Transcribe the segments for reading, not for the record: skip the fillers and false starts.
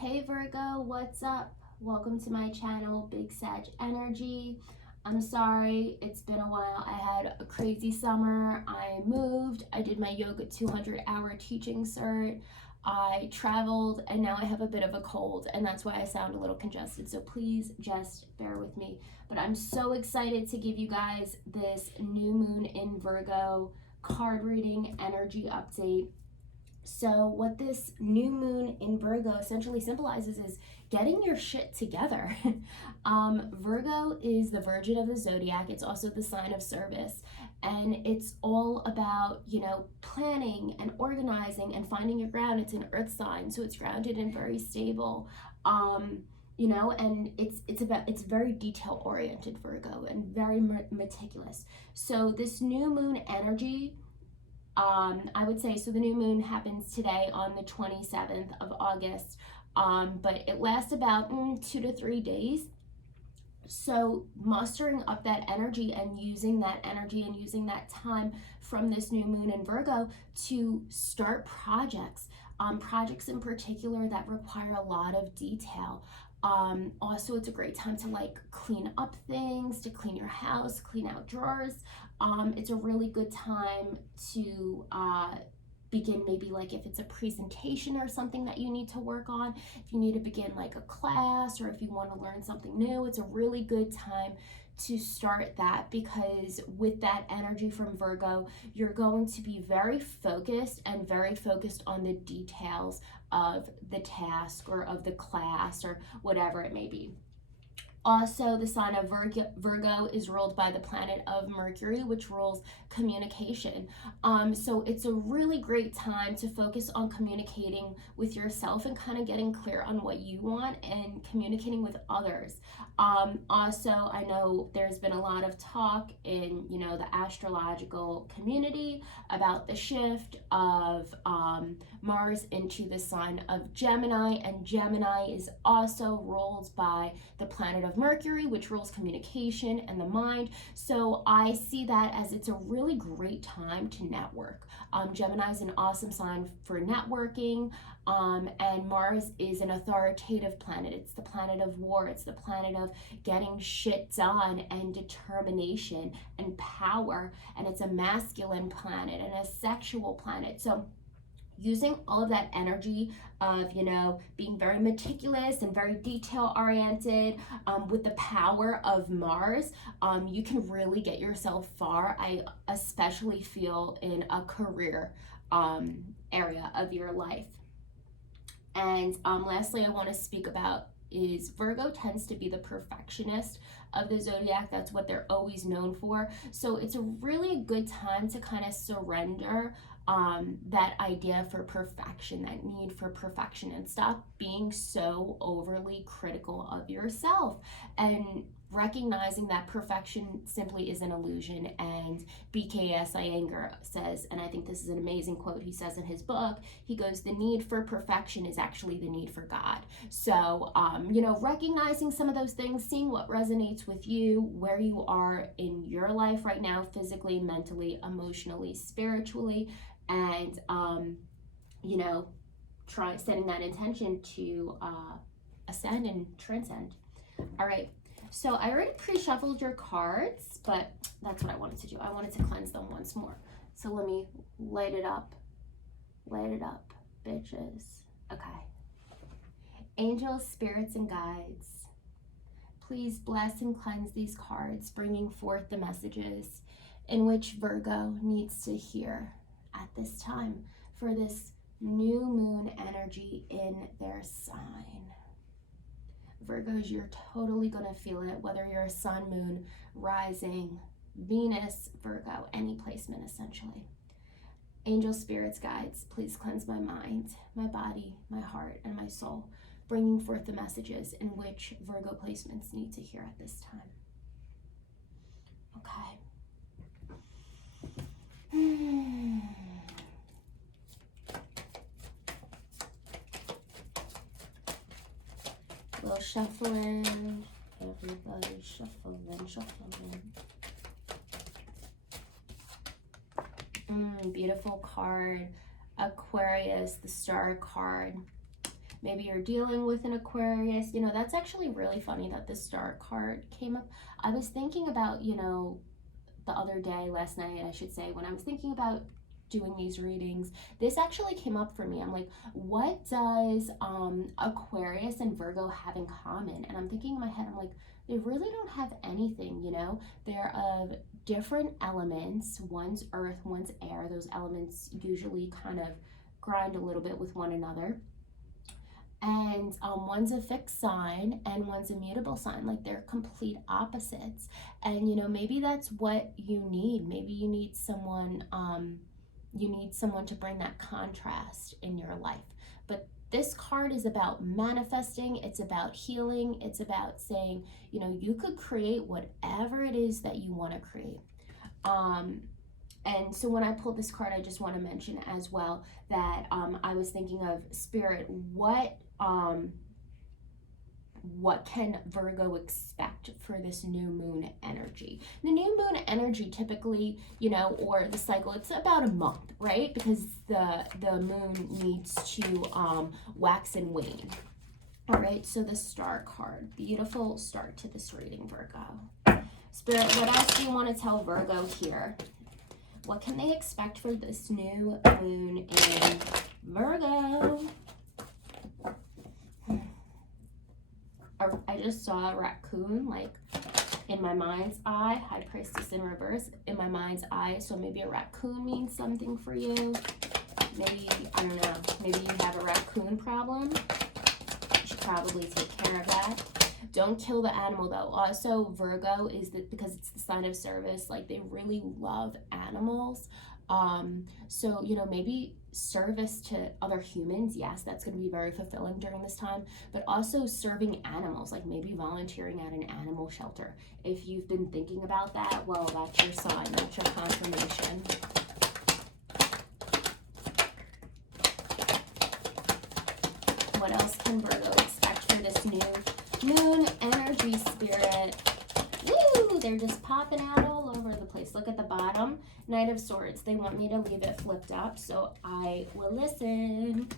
Hey Virgo, what's up? Welcome to my channel, Big Sag Energy. I'm sorry, it's been a while. I had a crazy summer. I moved, I did my yoga 200-hour teaching cert, I traveled, and now I have a bit of a cold, and that's why I sound a little congested, so please just bear with me. But I'm so excited to give you guys this new moon in Virgo card reading energy update. So what this new moon in Virgo essentially symbolizes is getting your shit together. Virgo is the virgin of the zodiac. It's also the sign of service. And it's all about, planning and organizing and finding your ground. It's an earth sign, so it's grounded and very stable. And it's very detail oriented, Virgo, and very meticulous. So this new moon energy, I would say, so the new moon happens today on the 27th of August, but it lasts about 2 to 3 days. So mustering up that energy and using that energy and using that time from this new moon in Virgo to start projects, projects in particular that require a lot of detail. Also, it's a great time to clean up things, to clean your house, clean out drawers. It's a really good time to begin, maybe if it's a presentation or something that you need to work on, if you need to begin a class, or if you want to learn something new, it's a really good time to start that, because with that energy from Virgo, you're going to be very focused and very focused on the details of the task or of the class or whatever it may be. Also, the sign of Virgo is ruled by the planet of Mercury, which rules communication. So it's a really great time to focus on communicating with yourself and kind of getting clear on what you want and communicating with others. Also, I know there's been a lot of talk in, the astrological community about the shift of Mars into the sign of Gemini, and Gemini is also ruled by the planet of Mercury, which rules communication and the mind. So I see that as it's a really great time to network. Gemini is an awesome sign for networking, and Mars is an authoritative planet. It's the planet of war. It's the planet of getting shit done and determination and power, and it's a masculine planet and a sexual planet. So using all of that energy of, being very meticulous and very detail oriented, with the power of Mars, you can really get yourself far. I especially feel in a career area of your life. And lastly, I want to speak about is Virgo tends to be the perfectionist of the zodiac. That's what they're always known for. So it's a really good time to kind of surrender that idea for perfection, that need for perfection, and stop being so overly critical of yourself and recognizing that perfection simply is an illusion. And BKS Iyengar says, and I think this is an amazing quote he says in his book, he goes, the need for perfection is actually the need for God. So, recognizing some of those things, seeing what resonates with you, where you are in your life right now, physically, mentally, emotionally, spiritually, and, try setting that intention to ascend and transcend. All right. So I already pre-shuffled your cards, but that's what I wanted to do. I wanted to cleanse them once more. So let me light it up, bitches. Okay. Angels, spirits, and guides, please bless and cleanse these cards, bringing forth the messages in which Virgo needs to hear at this time for this new moon energy in their sign. Virgos, you're totally going to feel it, whether you're a sun, moon, rising, Venus, Virgo, any placement essentially. Angel, spirits, guides, please cleanse my mind, my body, my heart, and my soul, bringing forth the messages in which Virgo placements need to hear at this time. Okay. Little shuffling, everybody shuffling. Beautiful card, Aquarius, the star card. Maybe you're dealing with an Aquarius. You know, that's actually really funny that the Star card came up. I was thinking about, you know, the other day, last night, I should say, when I was thinking about doing these readings, this actually came up for me. I'm like, what does Aquarius and Virgo have in common? And I'm thinking in my head, I'm like, they really don't have anything, you know? They're of different elements. One's earth, one's air. Those elements usually kind of grind a little bit with one another. And one's a fixed sign and one's a mutable sign. Like, they're complete opposites. And, you know, maybe that's what you need. Maybe you need someone, to bring that contrast in your life. But this card is about manifesting. It's about healing. It's about saying, you know, you could create whatever it is that you want to create. And so when I pulled this card, I just want to mention as well that I was thinking of, Spirit, what can Virgo expect for this new moon energy? The new moon energy typically, you know, or the cycle, it's about a month, right? Because the moon needs to wax and wane. All right, so the Star card, beautiful start to this reading, Virgo. Spirit, what else do you want to tell Virgo here? What can they expect for this new moon in Virgo? I just saw a raccoon, like, in my mind's eye. High Priestess in reverse, in my mind's eye. So maybe a raccoon means something for you. Maybe, I don't know, maybe you have a raccoon problem. You should probably take care of that. Don't kill the animal, though. Also, Virgo is because it's the sign of service. Like, they really love animals. So, you know, maybe service to other humans. Yes, that's going to be very fulfilling during this time. But also serving animals, like maybe volunteering at an animal shelter. If you've been thinking about that, well, that's your sign. That's your confirmation. What else can Virgo expect for this new moon energy, Spirit? Woo! They're just popping out all over the place. Look at the bottom. Knight of Swords. They want me to leave it flipped up, so I will listen.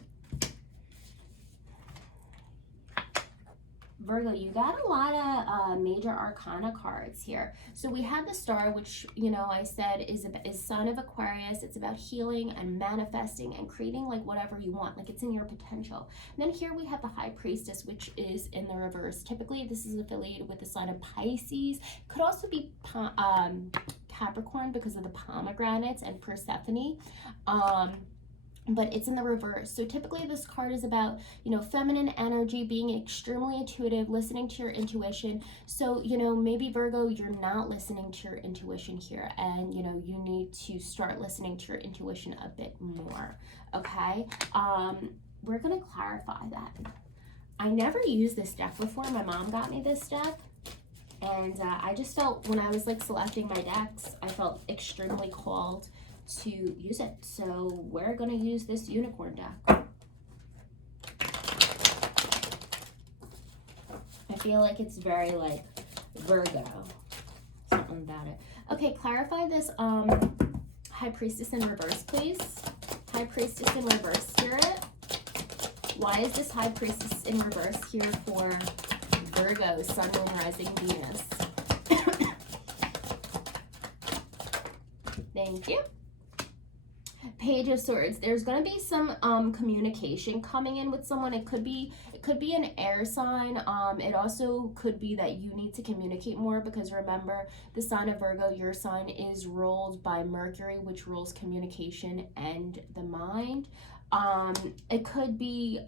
Virgo, you got a lot of major arcana cards here. So we have the Star, which, you know, I said is Sun of Aquarius. It's about healing and manifesting and creating like whatever you want, like it's in your potential. And then here we have the High Priestess, which is in the reverse. Typically, this is affiliated with the sign of Pisces. Could also be Capricorn because of the pomegranates and Persephone. But it's in the reverse. So typically this card is about, you know, feminine energy, being extremely intuitive, listening to your intuition. So, you know, maybe Virgo, you're not listening to your intuition here, and, you know, you need to start listening to your intuition a bit more, okay? We're going to clarify that. I never used this deck before. My mom got me this deck. And I just felt, when I was like selecting my decks, I felt extremely called to use it. So we're gonna use this unicorn deck. I feel like it's very like Virgo, something about it. Okay, clarify this High Priestess in reverse, please. High Priestess in reverse, Spirit. Why is this High Priestess in reverse here for Virgo, Sun, Moon, Rising, Venus? Thank you. Page of Swords. There's going to be some communication coming in with someone. It could be an air sign. It also could be that you need to communicate more, because remember, the sign of Virgo, your sign, is ruled by Mercury, which rules communication and the mind. It could be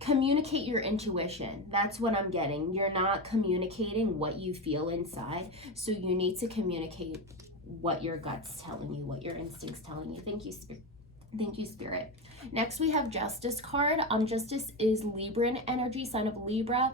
communicate your intuition. That's what I'm getting. You're not communicating what you feel inside, so you need to communicate what your gut's telling you, what your instinct's telling you. Thank you, Spirit. Thank you, Spirit. Next, we have Justice card. Justice is Libran energy, sign of Libra.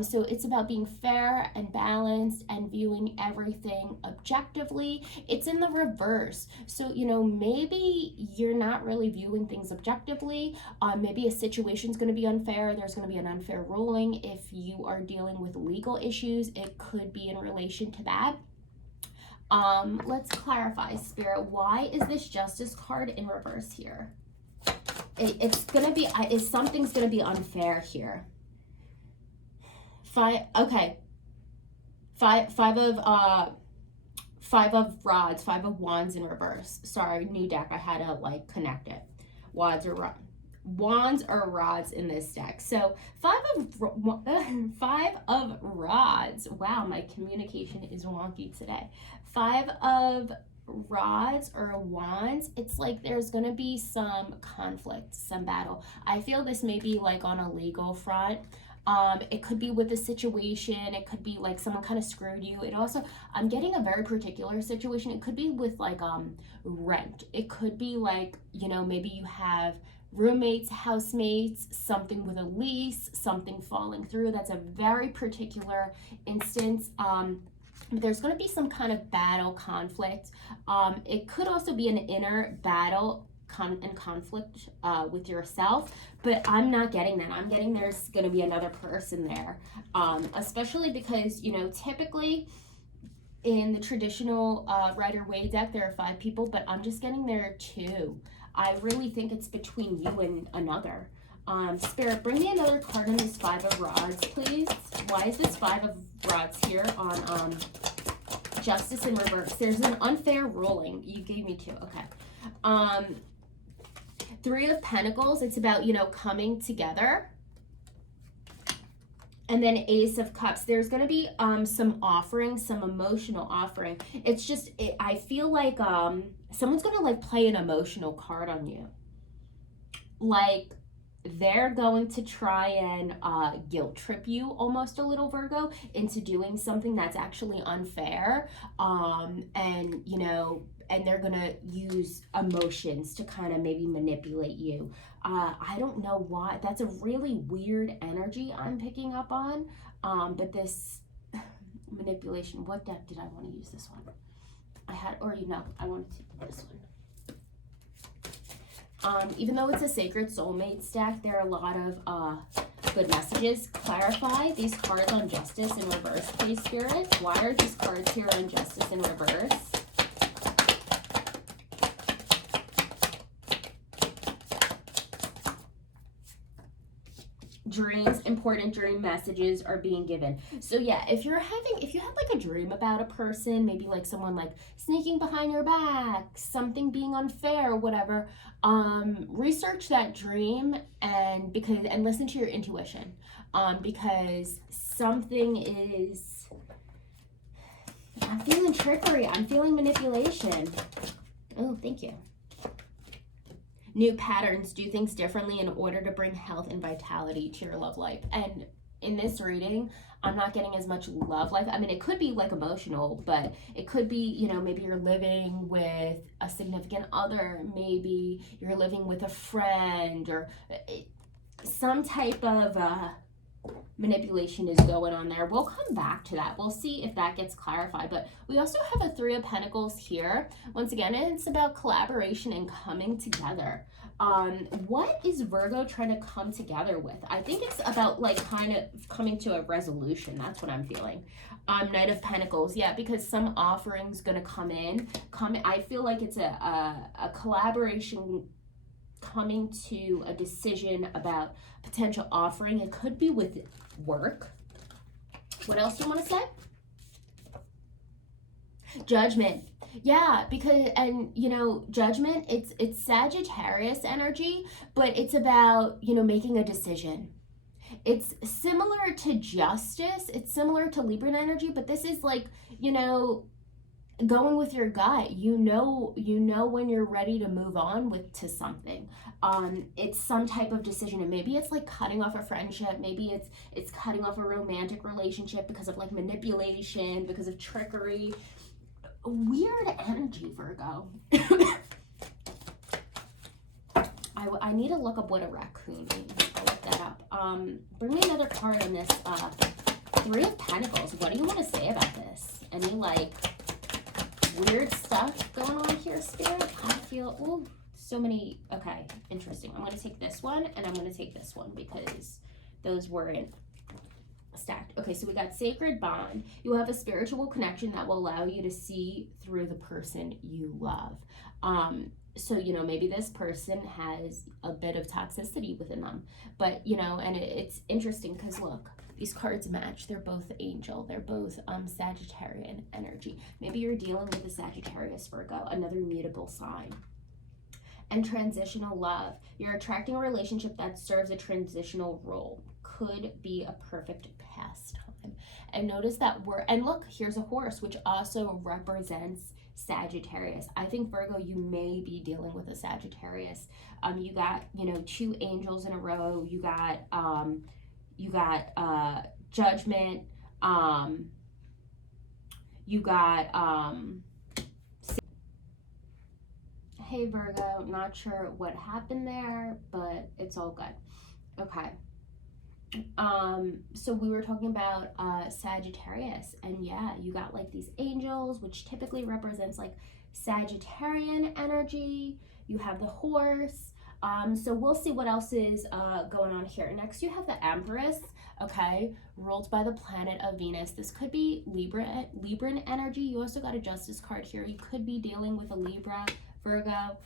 So it's about being fair and balanced and viewing everything objectively. It's in the reverse. So, you know, maybe you're not really viewing things objectively. Maybe a situation's going to be unfair. There's going to be an unfair ruling. If you are dealing with legal issues, it could be in relation to that. Let's clarify, Spirit. Why is this Justice card in reverse here? it's gonna be, something's gonna be unfair here. Five of rods, 5 of wands in reverse. Sorry, new deck, I had to like connect it. Wands or rods in this deck. So 5 of rods. Wow, my communication is wonky today. 5 of rods or wands. It's like there's gonna be some conflict, some battle. I feel this may be like on a legal front. It could be with a situation. It could be like someone kind of screwed you. It also, I'm getting a very particular situation. It could be with like rent. It could be like, you know, maybe you have roommates, housemates, something with a lease, something falling through. That's a very particular instance. There's going to be some kind of battle, conflict. It could also be an inner battle and conflict with yourself, but I'm not getting that. I'm getting there's going to be another person there, especially because, you know, typically in the traditional Rider-Waite deck, there are 5 people, but I'm just getting there 2. I really think it's between you and another. Spirit, bring me another card on this 5 of rods, please. Why is this 5 of rods here on Justice in reverse? There's an unfair ruling. You gave me 2. Okay. 3 of Pentacles. It's about, you know, coming together. And then Ace of Cups. There's going to be some offering, some emotional offering. It's just, I feel like someone's going to like play an emotional card on you. Like they're going to try and guilt trip you almost a little, Virgo, into doing something that's actually unfair. And, you know, and they're going to use emotions to kind of maybe manipulate you. I don't know why. That's a really weird energy I'm picking up on. But this manipulation, what deck did I want to use this one? I wanted to use this one. Even though it's a Sacred Soulmates deck, there are a lot of good messages. Clarify these cards on Justice in reverse, please, Spirit. Why are these cards here on Justice in reverse? Dreams, important dream messages are being given. So yeah, if you had like a dream about a person, maybe like someone like sneaking behind your back, something being unfair or whatever, research that dream and listen to your intuition, because something is, I'm feeling trickery, I'm feeling manipulation. Oh, thank you. New patterns, do things differently in order to bring health and vitality to your love life. And in this reading, I'm not getting as much love life. I mean, it could be like emotional, but it could be, you know, maybe you're living with a significant other, maybe you're living with a friend, or some type of manipulation is going on there. We'll come back to that. We'll see if that gets clarified. But we also have a 3 of Pentacles here. Once again, it's about collaboration and coming together. What is Virgo trying to come together with? I think it's about like kind of coming to a resolution. That's what I'm feeling. Knight of Pentacles. Yeah, because some offering's going to come in. I feel like it's a collaboration, coming to a decision about potential offering. It could be with work. What else do you want to say? Judgment. Yeah, because, and you know, Judgment, it's Sagittarius energy, but it's about, you know, making a decision. It's similar to Justice. It's similar to Libra energy, but this is like, you know, going with your gut. You know when you're ready to move on to something. It's some type of decision, and maybe it's like cutting off a friendship, maybe it's cutting off a romantic relationship because of like manipulation, because of trickery. Weird energy, Virgo. I need to look up what a raccoon means. I'll look that up. Bring me another card on this 3 of Pentacles. What do you want to say about this? Any like weird stuff going on here, Spirit? I feel, oh, so many. Okay, interesting. I'm going to take this one and I'm going to take this one because those weren't stacked. Okay, so we got Sacred Bond. You have a spiritual connection that will allow you to see through the person you love. So, you know, maybe this person has a bit of toxicity within them. But, you know, and it's interesting because look, these cards match. They're both angel. They're both Sagittarian energy. Maybe you're dealing with a Sagittarius, Virgo, another mutable sign. And transitional love. You're attracting a relationship that serves a transitional role. Could be a perfect pastime. And notice that and look, here's a horse, which also represents Sagittarius. I think, Virgo, you may be dealing with a Sagittarius. You got, you know, 2 angels in a row. You got judgment. You got hey Virgo, not sure what happened there, but it's all good. Okay. So we were talking about Sagittarius, and yeah, you got like these angels, which typically represents like Sagittarian energy. You have the horse. So we'll see what else is going on here. Next, you have the Empress, okay, ruled by the planet of Venus. This could be Libran energy. You also got a Justice card here. You could be dealing with a Libra, Virgo.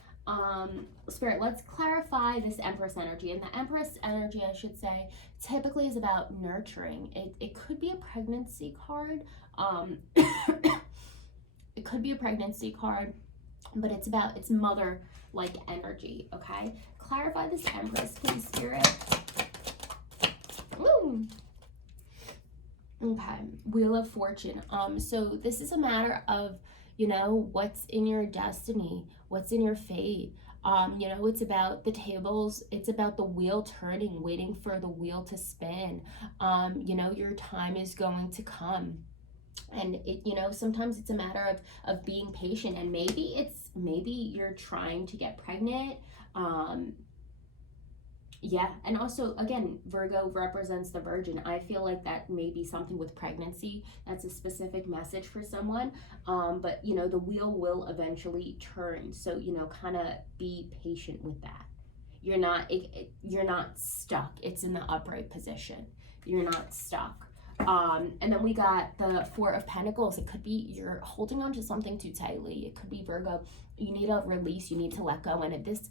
Spirit, let's clarify this Empress energy. And the Empress energy, I should say, typically is about nurturing. It could be a pregnancy card. It could be a pregnancy card, but it's about its mother-like energy, okay? Clarify this Empress, please, Spirit. Woo! Okay, Wheel of Fortune. So this is a matter of, you know, what's in your destiny, what's in your fate. You know, it's about the tables, it's about the wheel turning, waiting for the wheel to spin. You know, your time is going to come. And it, you know, sometimes it's a matter of being patient, and maybe you're trying to get pregnant. Yeah, and also, again, Virgo represents the Virgin. I feel like that may be something with pregnancy. That's a specific message for someone. But, you know, the wheel will eventually turn. So, you know, kind of be patient with that. You're not stuck. It's in the upright position. You're not stuck. And then we got the Four of Pentacles. It could be you're holding on to something too tightly. It could be, Virgo, you need a release. You need to let go. And at this,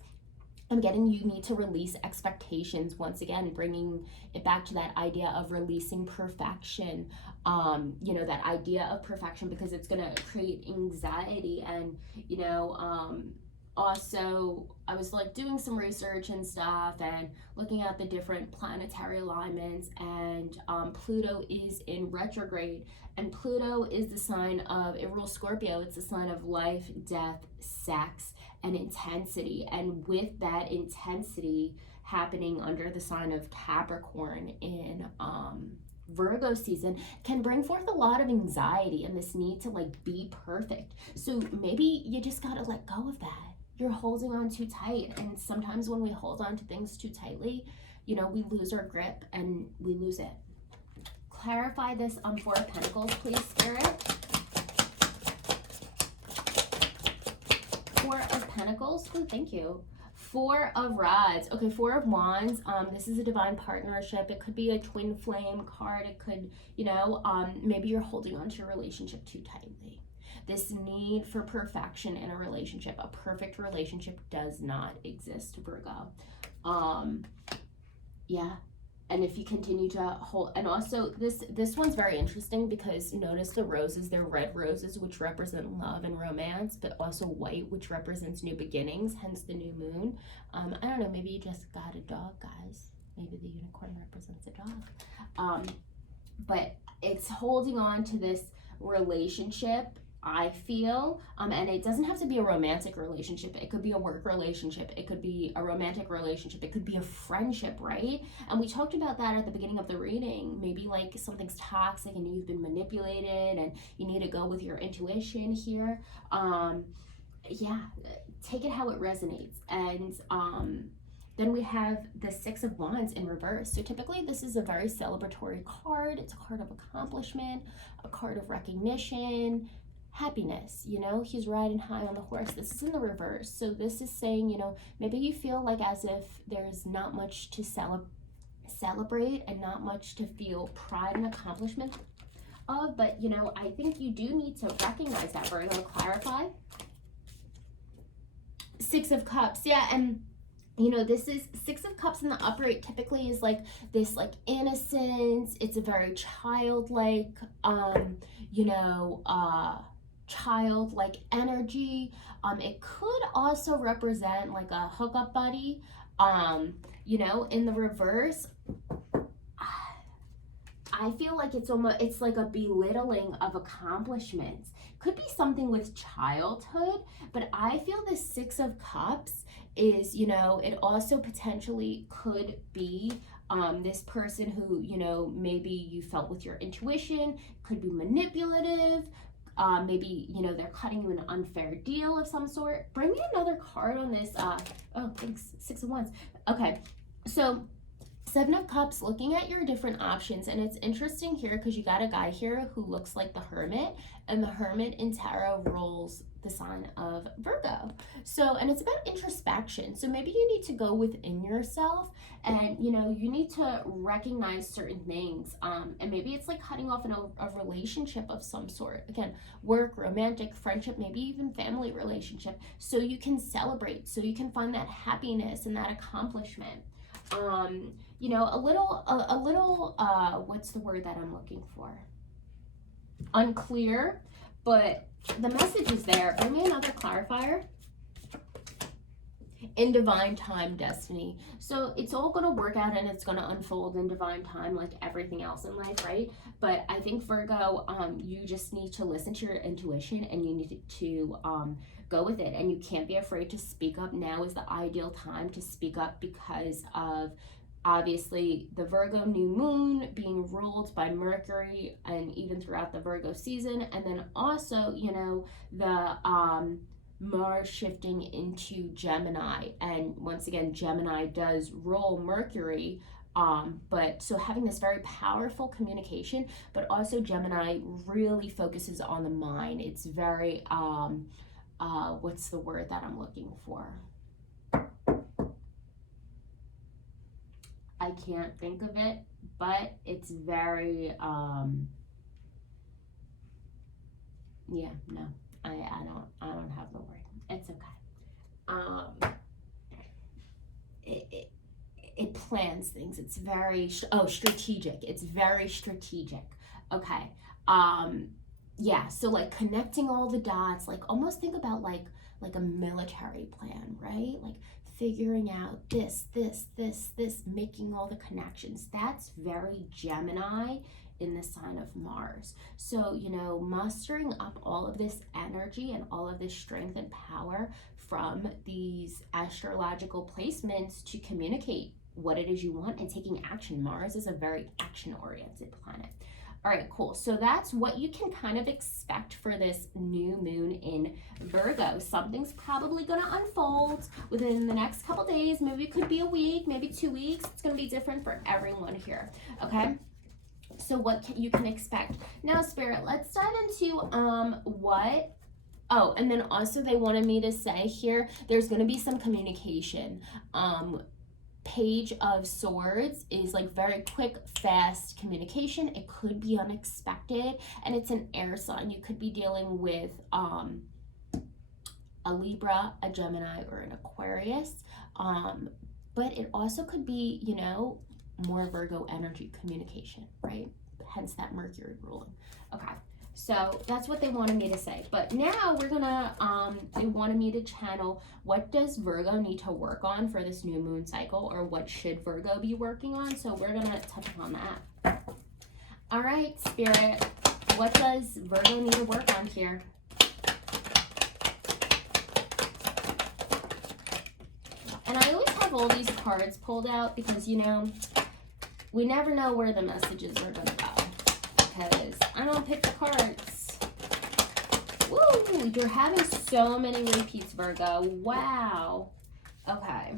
I'm getting you need to release expectations. Once again, bringing it back to that idea of releasing perfection. You know, that idea of perfection, because it's going to create anxiety. And, you know, also, I was like doing some research and stuff and looking at the different planetary alignments, and Pluto is in retrograde, and Pluto is the sign of, it rules Scorpio. It's the sign of life, death, sex, and intensity. And with that intensity happening under the sign of Capricorn in Virgo season, can bring forth a lot of anxiety and this need to like be perfect. So maybe you just gotta let go of that. You're holding on too tight, and sometimes when we hold on to things too tightly, you know, we lose our grip and we lose it. Clarify this Four of Pentacles, please, Spirit. Four of Pentacles. Oh, thank you. Four of Rods. Okay, Four of Wands. This is a divine partnership. It could be a twin flame card. It could, you know, maybe you're holding on to your relationship too tightly. This need for perfection in a relationship. A perfect relationship does not exist, Virgo. Yeah. And if you continue to hold, and also this one's very interesting because notice the roses, they're red roses, which represent love and romance, but also white, which represents new beginnings, hence the new moon. I don't know, maybe you just got a dog, guys. Maybe the unicorn represents a dog. But it's holding on to this relationship, I feel, and it doesn't have to be a romantic relationship. It could be a work relationship. It could be a romantic relationship. It could be a friendship, right? And we talked about that at the beginning of the reading. Maybe like something's toxic and you've been manipulated and you need to go with your intuition here. Yeah, take it how it resonates. And then we have the Six of Wands in reverse. So typically this is a very celebratory card. It's a card of accomplishment, a card of recognition, happiness. You know, he's riding high on the horse. This is in the reverse. So this is saying, you know, maybe you feel like as if there's not much to celebrate and not much to feel pride and accomplishment of. But, you know, I think you do need to recognize that. We're going to clarify. Six of Cups, yeah, and you know, this is Six of Cups in the upright typically is like this like innocence. It's a very childlike, you know, childlike energy. It could also represent like a hookup buddy. You know, in the reverse, I feel like it's like a belittling of accomplishments. Could be something with childhood, but I feel the Six of Cups is, you know, it also potentially could be this person who, you know, maybe you felt with your intuition, could be manipulative. Maybe, you know, they're cutting you an unfair deal of some sort. Bring me another card on this. Oh, thanks. Six of Wands. Okay, so Seven of Cups, looking at your different options, and it's interesting here because you got a guy here who looks like the Hermit, and the Hermit in tarot rules the sign of Virgo. So, and it's about introspection. So maybe you need to go within yourself, and you know, you need to recognize certain things. And maybe it's like cutting off a relationship of some sort. Again, work, romantic, friendship, maybe even family relationship. So you can celebrate, so you can find that happiness and that accomplishment. You know, a little, what's the word that I'm looking for? Unclear, but the message is there. Bring me another clarifier. In divine time, destiny. So it's all going to work out and it's going to unfold in divine time like everything else in life, right? But I think Virgo, you just need to listen to your intuition and you need to go with it. And you can't be afraid to speak up. Now is the ideal time to speak up because of obviously the Virgo new moon being ruled by Mercury and even throughout the Virgo season. And then also, you know, the Mars shifting into Gemini, and once again Gemini does rule Mercury, but so having this very powerful communication, but also Gemini really focuses on the mind. It's very what's the word that I'm looking for? I can't think of it, but it's very yeah, no, I don't have the word. It's okay. It plans things. It's very strategic. It's very strategic. Okay. Yeah. So like connecting all the dots. Like almost think about like a military plan, right? Like figuring out this, making all the connections. That's very Gemini in the sign of Mars. So, you know, mustering up all of this energy and all of this strength and power from these astrological placements to communicate what it is you want and taking action. Mars is a very action-oriented planet. All right, cool. So that's what you can kind of expect for this new moon in Virgo. Something's probably going to unfold within the next couple days. Maybe it could be a week, maybe 2 weeks. It's going to be different for everyone here, okay? So what you can expect. Now, Spirit, let's dive into what... Oh, and then also they wanted me to say here, there's going to be some communication. Page of Swords is like very quick, fast communication. It could be unexpected, and it's an air sign. You could be dealing with a Libra, a Gemini, or an Aquarius. But it also could be, you know, more Virgo energy communication, right? Hence that Mercury ruling. Okay. So that's what they wanted me to say. But now we're gonna, they wanted me to channel what does Virgo need to work on for this new moon cycle, or what should Virgo be working on? So we're gonna touch upon that. All right, Spirit, what does Virgo need to work on here? And I always have all these cards pulled out because, you know, we never know where the messages are gonna go. Because I don't pick the cards. Woo! You're having so many repeats, Virgo. Wow. Okay.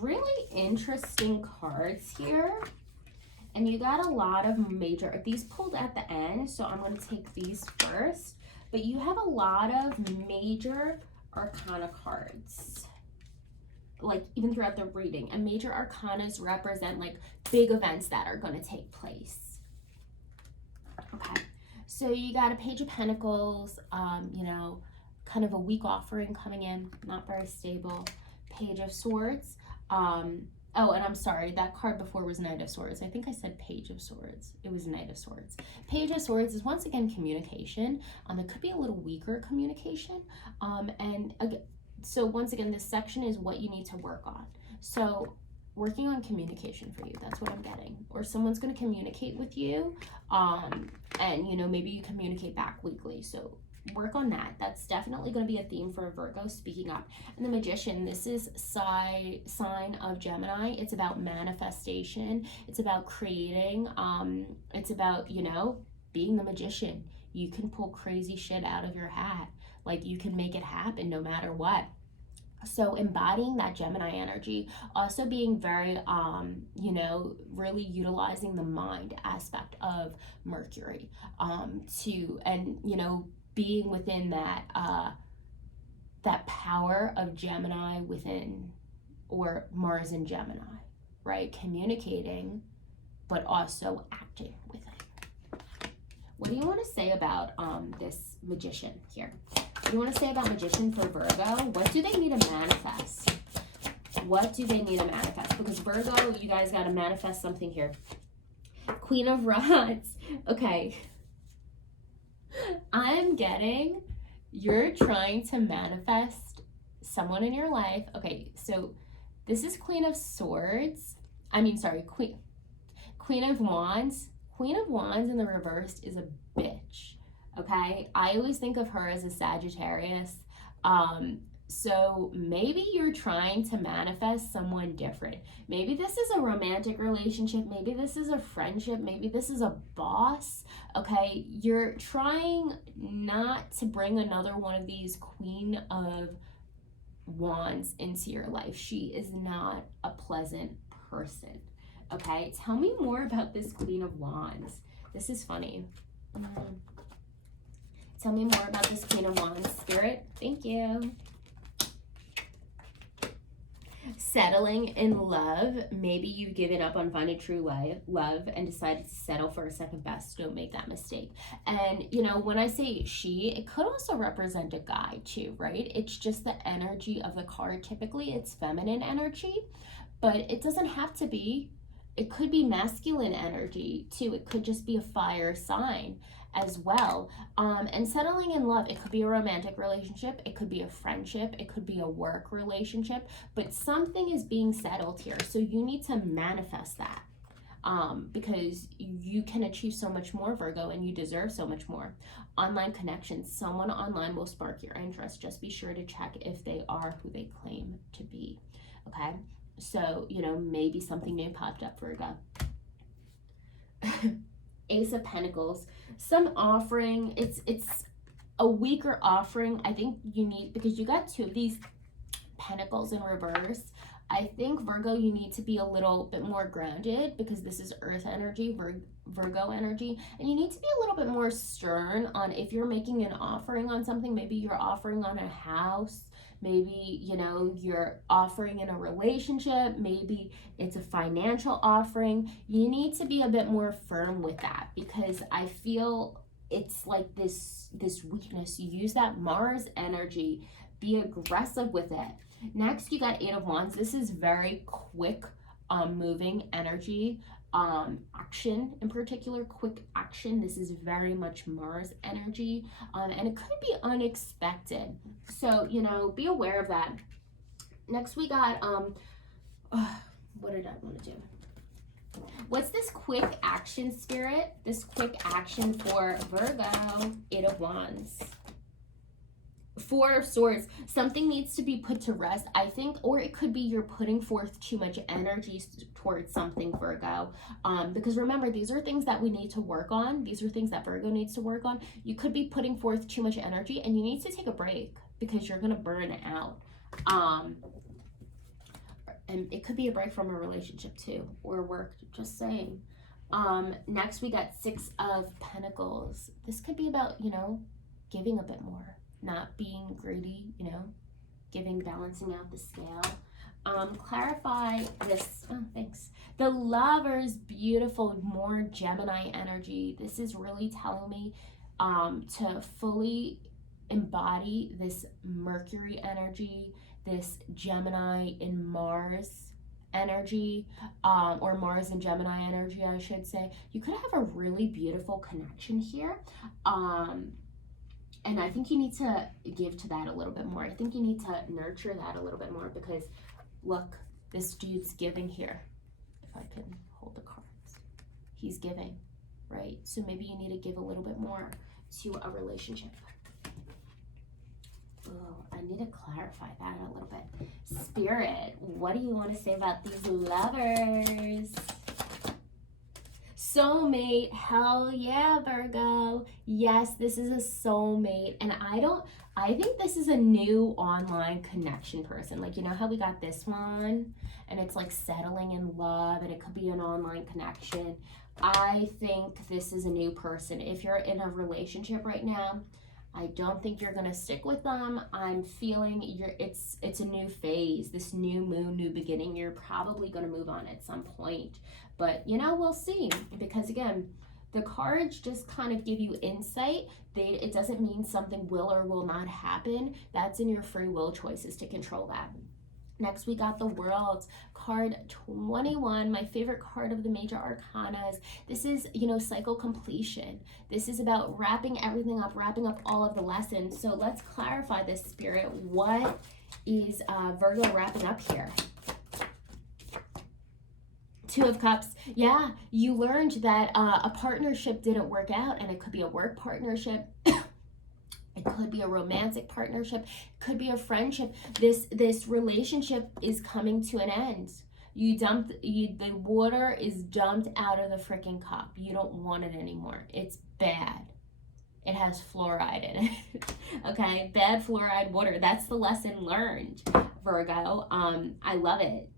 Really interesting cards here. And you got a lot of major, these pulled at the end, so I'm going to take these first. But you have a lot of major Arcana cards. like even throughout the reading. And major arcanas represent like big events that are going to take place. Okay, so you got a Page of Pentacles, you know, kind of a weak offering coming in, not very stable. Page of Swords. Oh, and I'm sorry, that card before was Knight of Swords. I think I said Page of Swords. It was Knight of Swords. Page of Swords is once again communication. It could be a little weaker communication. And again, so once again, this section is what you need to work on. So working on communication for you, that's what I'm getting. Or someone's going to communicate with you, and you know, maybe you communicate back weekly. So work on that. That's definitely going to be a theme for Virgo, speaking up. And the Magician, this is sign of Gemini. It's about manifestation. It's about creating. It's about, you know, being the magician. You can pull crazy shit out of your hat. Like, you can make it happen no matter what. So embodying that Gemini energy, also being very, you know, really utilizing the mind aspect of Mercury, and, you know, being within that, that power of Gemini within, or Mars in Gemini, right? Communicating, but also acting with it. What do you want to say about this Magician here? What do you want to say about Magician for Virgo? What do they need to manifest? What do they need to manifest? Because Virgo, you guys got to manifest something here. Queen of Rods. Okay. I'm getting, you're trying to manifest someone in your life. Okay, so this is Queen of Swords. I mean, sorry, Queen of Wands. Queen of Wands in the reverse is a bitch. Okay, I always think of her as a Sagittarius. So maybe you're trying to manifest someone different. Maybe this is a romantic relationship. Maybe this is a friendship. Maybe this is a boss. Okay, you're trying not to bring another one of these Queen of Wands into your life. She is not a pleasant person. Okay, tell me more about this Queen of Wands. This is funny. Tell me more about this Queen of Wands, Spirit. Thank you. Settling in love. Maybe you've given up on finding true love and decided to settle for a second best. Don't make that mistake. And, you know, when I say she, it could also represent a guy too, right? It's just the energy of the card. Typically, it's feminine energy, but it doesn't have to be. It could be masculine energy too. It could just be a fire sign as well. And settling in love, it could be a romantic relationship, it could be a friendship, it could be a work relationship, but something is being settled here. So you need to manifest that, because you can achieve so much more, Virgo, and you deserve so much more. Online connections, someone online will spark your interest. Just be sure to check if they are who they claim to be. Okay, so, you know, maybe something new popped up, Virgo. Ace of Pentacles, some offering. It's a weaker offering. I think you need, because you got two of these pentacles in reverse. I think, Virgo, you need to be a little bit more grounded, because this is earth energy, Virgo energy, and you need to be a little bit more stern on if you're making an offering on something. Maybe you're offering on a house. Maybe, you know, you're offering in a relationship. Maybe it's a financial offering. You need to be a bit more firm with that, because I feel it's like this weakness. You use that Mars energy. Be aggressive with it. Next, you got Eight of Wands. This is very quick moving energy. Action in particular, quick action. This is very much Mars energy, and it could be unexpected. So, you know, be aware of that. Next, we got what did I want to do? What's this quick action, Spirit? This quick action for Virgo. Eight of Wands. Four of Swords. Something needs to be put to rest, I think, or it could be you're putting forth too much energy towards something, Virgo. Because remember, these are things that we need to work on. These are things that Virgo needs to work on. You could be putting forth too much energy, and you need to take a break, because you're going to burn out. And it could be a break from a relationship too, or work, just saying. Next, we got Six of Pentacles. This could be about, you know, giving a bit more. Not being greedy, you know, giving, balancing out the scale. Clarify this. Oh, thanks. The Lover's beautiful, more Gemini energy. This is really telling me to fully embody this Mercury energy, this Gemini in Mars energy, or Mars and Gemini energy, I should say. You could have a really beautiful connection here. And I think you need to give to that a little bit more. I think you need to nurture that a little bit more, because look, this dude's giving here. If I can hold the cards, he's giving, right? So maybe you need to give a little bit more to a relationship. Oh, I need to clarify that a little bit. Spirit, what do you want to say about these lovers? Soulmate, hell yeah, Virgo. Yes, this is a soulmate. And I think this is a new online connection person. Like, you know how we got this one? And it's like settling in love, and it could be an online connection. I think this is a new person. If you're in a relationship right now, I don't think you're gonna stick with them. I'm feeling it's a new phase, this new moon, new beginning. You're probably gonna move on at some point, but you know, we'll see. Because again, the cards just kind of give you insight. It doesn't mean something will or will not happen. That's in your free will choices to control that. Next, we got the World card 21, my favorite card of the major arcanas. This is, you know, cycle completion. This is about wrapping everything up, wrapping up all of the lessons. So let's clarify this, Spirit. What is Virgo wrapping up here? Two of Cups. Yeah, you learned that a partnership didn't work out, and it could be a work partnership. It could be a romantic partnership, could be a friendship. This relationship is coming to an end. The water is dumped out of the freaking cup. You don't want it anymore. It's bad. It has fluoride in it. Okay, bad fluoride water. That's the lesson learned, Virgo. I love it.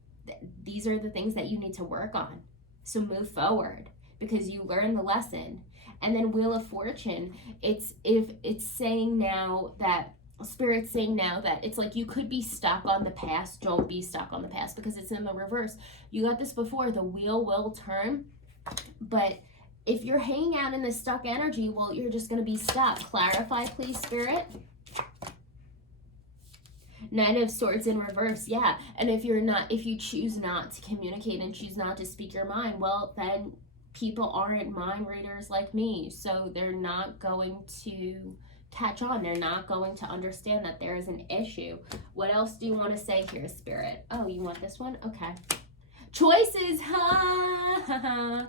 These are the things that you need to work on. So move forward, because you learned the lesson. And then Wheel of Fortune, it's saying now that, Spirit's saying now that it's like you could be stuck on the past. Don't be stuck on the past, because it's in the reverse. You got this before, the wheel will turn. But if you're hanging out in this stuck energy, well, you're just going to be stuck. Clarify, please, Spirit. Nine of Swords in reverse, yeah. And if you choose not to communicate and choose not to speak your mind, well, then people aren't mind readers like me, so they're not going to catch on. They're not going to understand that there is an issue. What else do you want to say here, Spirit? Oh, you want this one? Okay. Choices, ha!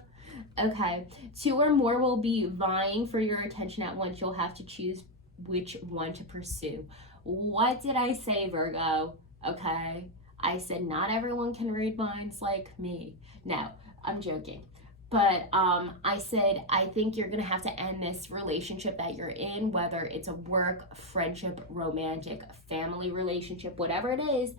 Okay. Two or more will be vying for your attention at once. You'll have to choose which one to pursue. What did I say, Virgo? Okay. I said not everyone can read minds like me. No, I'm joking. But I said, I think you're going to have to end this relationship that you're in, whether it's a work, friendship, romantic, family relationship, whatever it is,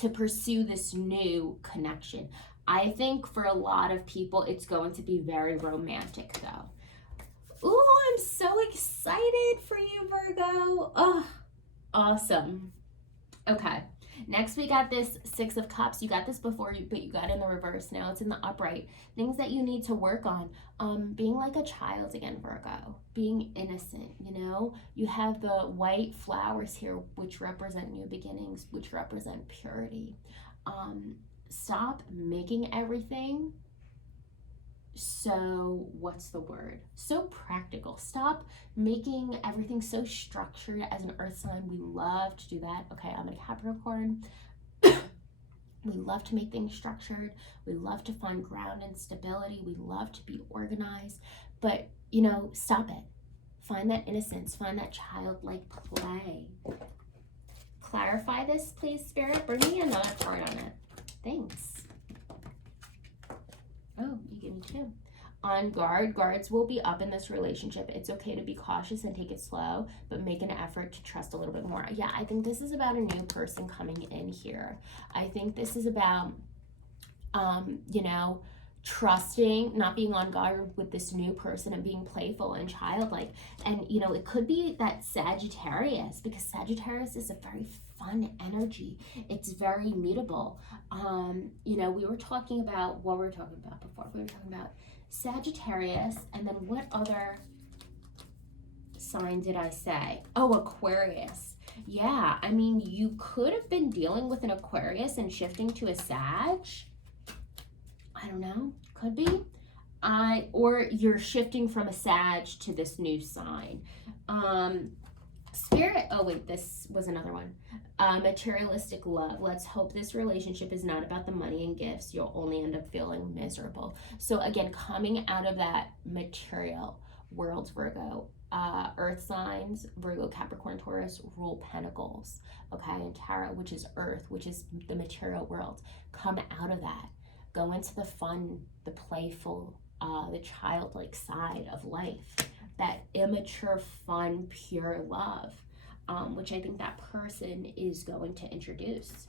to pursue this new connection. I think for a lot of people, it's going to be very romantic, though. Ooh, I'm so excited for you, Virgo. Oh, awesome. Okay. Next, we got this Six of Cups. You got this before, but you got it in the reverse. Now it's in the upright. Things that you need to work on. Being like a child again, Virgo. Being innocent, you know? You have the white flowers here, which represent new beginnings, which represent purity. Stop making everything so, what's the word? So practical. Stop making everything so structured. As an earth sign, we love to do that. Okay, I'm a Capricorn. We love to make things structured. We love to find ground and stability. We love to be organized. But, you know, stop it. Find that innocence. Find that childlike play. Clarify this, please, Spirit. Bring me another card on it. Thanks. Oh, you give me two. On guard. Guards will be up in this relationship. It's okay to be cautious and take it slow, but make an effort to trust a little bit more. Yeah, I think this is about a new person coming in here. I think this is about, you know, trusting, not being on guard with this new person and being playful and childlike. And, you know, it could be that Sagittarius, because Sagittarius is a very fun energy. It's very mutable. You know, we were talking about, what were we talking about before? We were talking about Sagittarius, and then what other sign did I say? Oh, Aquarius. Yeah, I mean, you could have been dealing with an Aquarius and shifting to a Sag. I don't know, could be. Or you're shifting from a Sag to this new sign. Spirit, oh wait, this was another one. Materialistic love. Let's hope this relationship is not about the money and gifts. You'll only end up feeling miserable. So again, coming out of that material world, Virgo, earth signs, Virgo, Capricorn, Taurus, rule pentacles, okay, and tarot, which is earth, which is the material world. Come out of that. Go into the fun, the playful, the childlike side of life, that immature, fun, pure love, which I think that person is going to introduce.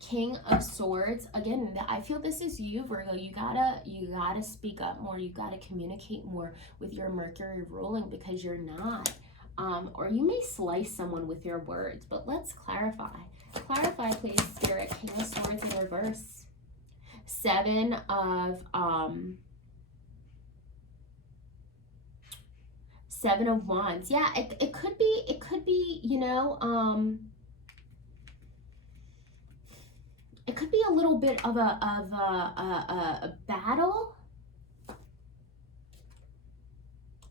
King of Swords. Again, I feel this is you, Virgo. You gotta speak up more. You gotta communicate more with your Mercury ruling, because you're not. Or you may slice someone with your words, but let's clarify. Clarify, please, Spirit. King of Swords in reverse. Seven of Wands. Yeah, it could be, you know, it could be a little bit of a battle.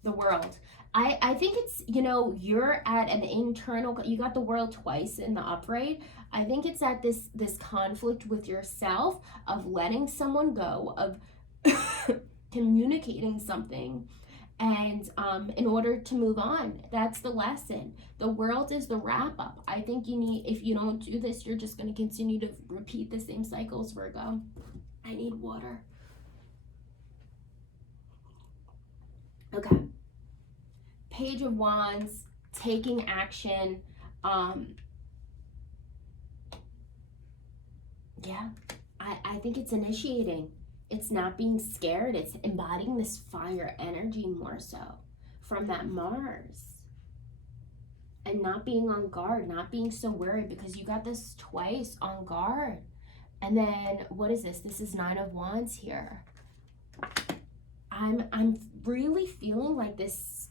The World. I think it's, you know, you're at an internal, you got the World twice in the upright. I think it's at this conflict with yourself of letting someone go, of communicating something, and in order to move on. That's the lesson. The World is the wrap up. I think you need, if you don't do this, you're just going to continue to repeat the same cycles, Virgo. I need water. Okay. Page of Wands, taking action. Yeah, I think it's initiating. It's not being scared. It's embodying this fire energy more so from that Mars. And not being on guard, not being so worried, because you got this twice on guard. And then, what is this? This is Nine of Wands here. I'm really feeling like this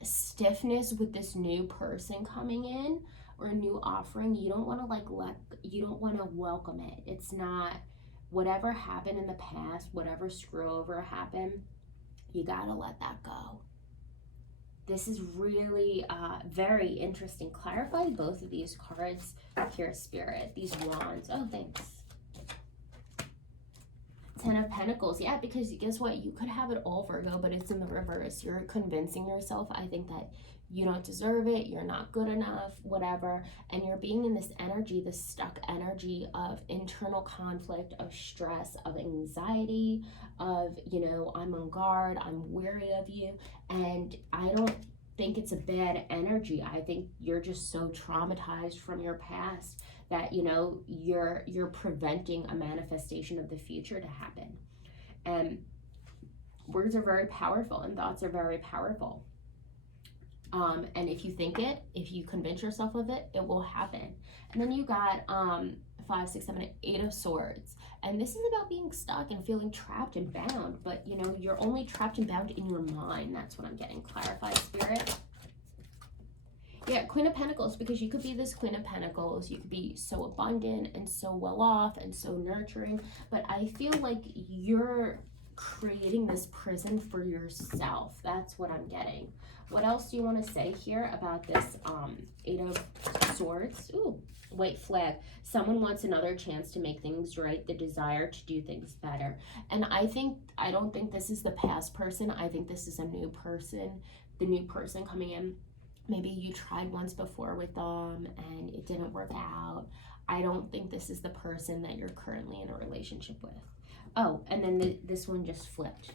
stiffness with this new person coming in, or a new offering. You don't want to you don't want to welcome it. It's not, whatever happened in the past, whatever screw over happened, you gotta let that go. This is really very interesting. Clarify both of these cards here, Spirit. These wands. Oh, thanks. Ten of Pentacles. Yeah, because guess what? You could have it all, Virgo, but it's in the reverse. You're convincing yourself, I think, that you don't deserve it, you're not good enough, whatever. And you're being in this energy, this stuck energy of internal conflict, of stress, of anxiety, of, you know, I'm on guard, I'm weary of you. And I don't think it's a bad energy. I think you're just so traumatized from your past that, you know, you're preventing a manifestation of the future to happen. And words are very powerful, and thoughts are very powerful. And if you think it, if you convince yourself of it, it will happen. And then you got 5, 6, 7, 8 of Swords. And this is about being stuck and feeling trapped and bound. But, you know, you're only trapped and bound in your mind. That's what I'm getting. Clarify, Spirit. Yeah, Queen of Pentacles, because you could be this Queen of Pentacles. You could be so abundant and so well off and so nurturing. But I feel like you're creating this prison for yourself. That's what I'm getting. What else do you want to say here about this 8 of Swords? Ooh, white flag. Someone wants another chance to make things right, the desire to do things better. And I don't think this is the past person. I think this is a new person, the new person coming in. Maybe you tried once before with them and it didn't work out. I don't think this is the person that you're currently in a relationship with. Oh, and then this one just flipped.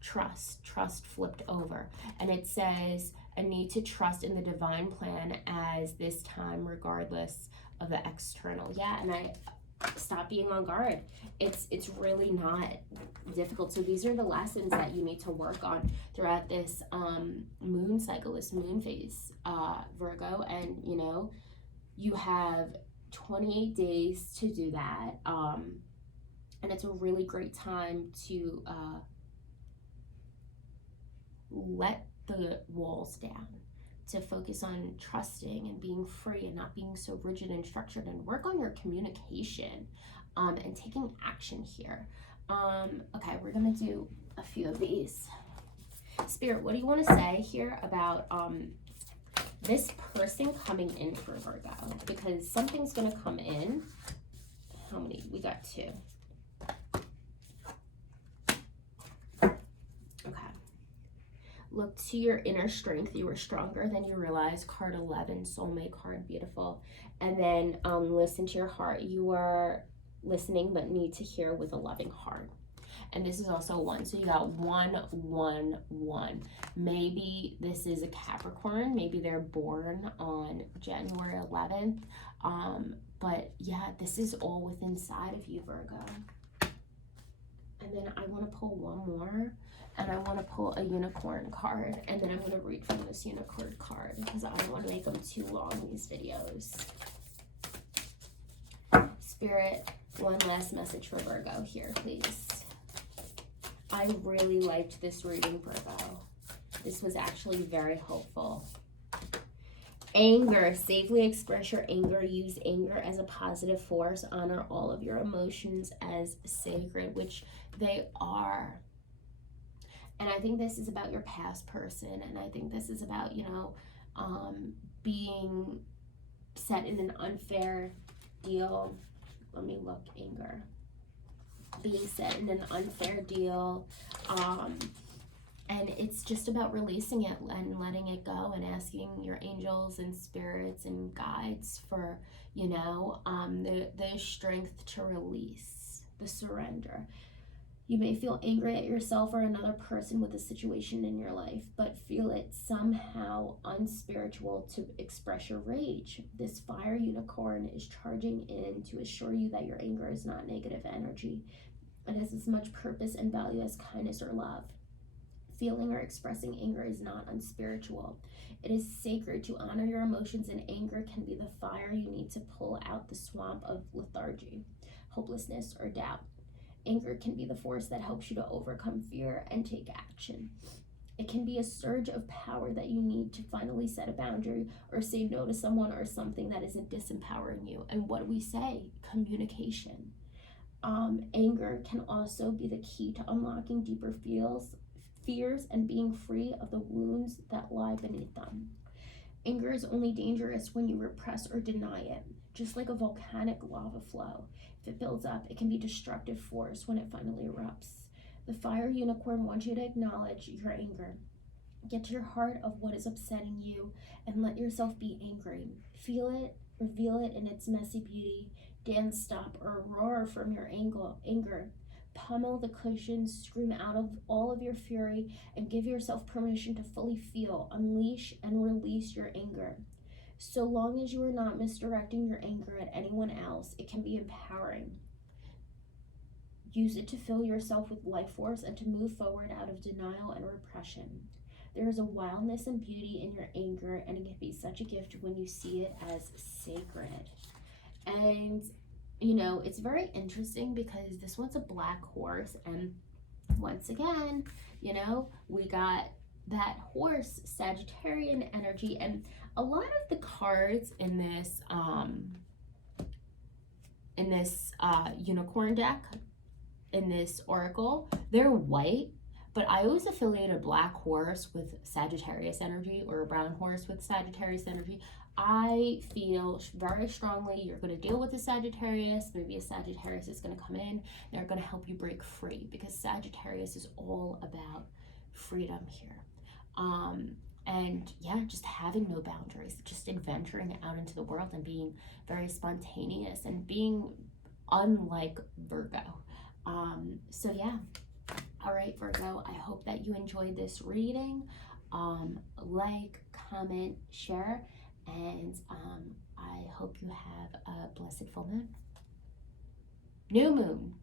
Trust flipped over. And it says, a need to trust in the divine plan as this time, regardless of the external. Yeah, and stop being on guard. It's really not difficult. So these are the lessons that you need to work on throughout this moon cycle, this moon phase, Virgo. And you know, you have 28 days to do that, and it's a really great time to let the walls down, to focus on trusting and being free and not being so rigid and structured, and work on your communication and taking action here. Okay, we're gonna do a few of these. Spirit, what do you want to say here about this person coming in for Virgo? Because something's gonna come in. How many? We got 2. Look to your inner strength. You are stronger than you realize. Card 11, soulmate card, beautiful. And then listen to your heart. You are listening but need to hear with a loving heart. And this is also 1. So you got 1, 1, 1. Maybe this is a Capricorn. Maybe they're born on January 11th. But yeah, this is all within inside of you, Virgo. And then I want to pull one more. And I want to pull a unicorn card, and then I'm going to read from this unicorn card because I don't want to make them too long, these videos. Spirit, one last message for Virgo here, please. I really liked this reading, Virgo. This was actually very hopeful. Anger, safely express your anger. Use anger as a positive force. Honor all of your emotions as sacred, which they are. And I think this is about your past person. And I think this is about, you know, being set in an unfair deal. Let me look, anger. Being set in an unfair deal. And it's just about releasing it and letting it go and asking your angels and spirits and guides for, you know, the strength to release, the surrender. You may feel angry at yourself or another person with a situation in your life, but feel it somehow unspiritual to express your rage. This fire unicorn is charging in to assure you that your anger is not negative energy. It has as much purpose and value as kindness or love. Feeling or expressing anger is not unspiritual. It is sacred to honor your emotions, and anger can be the fire you need to pull out the swamp of lethargy, hopelessness, or doubt. Anger can be the force that helps you to overcome fear and take action. It can be a surge of power that you need to finally set a boundary or say no to someone or something that isn't disempowering you. And what do we say? Communication. Anger can also be the key to unlocking deeper fears and being free of the wounds that lie beneath them. Anger is only dangerous when you repress or deny it, just like a volcanic lava flow. If it builds up, it can be a destructive force when it finally erupts. The fire unicorn wants you to acknowledge your anger. Get to your heart of what is upsetting you and let yourself be angry. Feel it, reveal it in its messy beauty. Dance, stop, or roar from your anger. Pummel the cushions, scream out of all of your fury, and give yourself permission to fully feel, unleash, and release your anger. So long as you are not misdirecting your anger at anyone else, it can be empowering. Use it to fill yourself with life force and to move forward out of denial and repression. There is a wildness and beauty in your anger, and it can be such a gift when you see it as sacred. And, you know, it's very interesting because this one's a black horse, and once again, you know, we got that horse Sagittarian energy, and a lot of the cards in this unicorn deck, in this oracle, they're white, but I always affiliate a black horse with Sagittarius energy or a brown horse with Sagittarius energy. I feel very strongly you're going to deal with a Sagittarius. Maybe a Sagittarius is going to come in. They're going to help you break free, because Sagittarius is all about freedom here. And yeah, just having no boundaries, just adventuring out into the world and being very spontaneous and being unlike Virgo. So yeah. All right, Virgo, I hope that you enjoyed this reading. Like, comment, share, and I hope you have a blessed full moon. new moon.